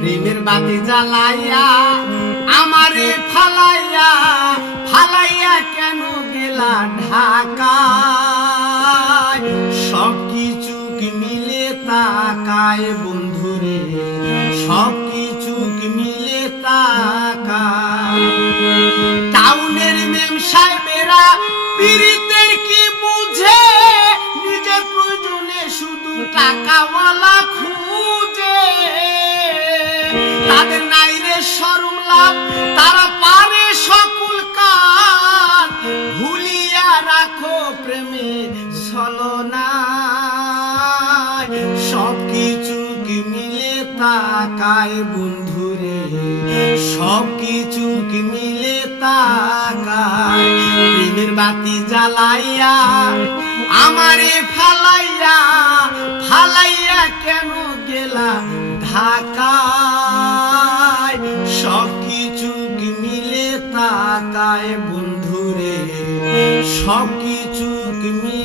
প্রেমের বাতি জ্বালাইয়া আমারে ফালাইয়া ফালাইয়া কেন গেলা ঢাকায়? সব কিছু কি মিলে তাকায় বন্ধুরে, সব কিছু কি মিলে তাকায়। টাউনের মেম সাহেবেরা পীড়িতের কি বুঝে, নিজের প্রয়োজনে শুধু টাকাওয়ালা খুঁজে। তাদের নাই রে শরম লাভ, তারা পারে সকল কাজ, ভুলিয়া রাখো প্রেমের ছলনায়। সব কিছু কি মিলে তাকায় বন্ধুরে, সব কিছু কি মিলে তাকায়। প্রেমের বাতি জ্বালাইয়া আমারে ফালাইয়া ফালাইয়া কেন গেলা ঢাকায়? সব কিছু কি মিলে তাকায় বন্ধুরে, সব কিছু কি মিলে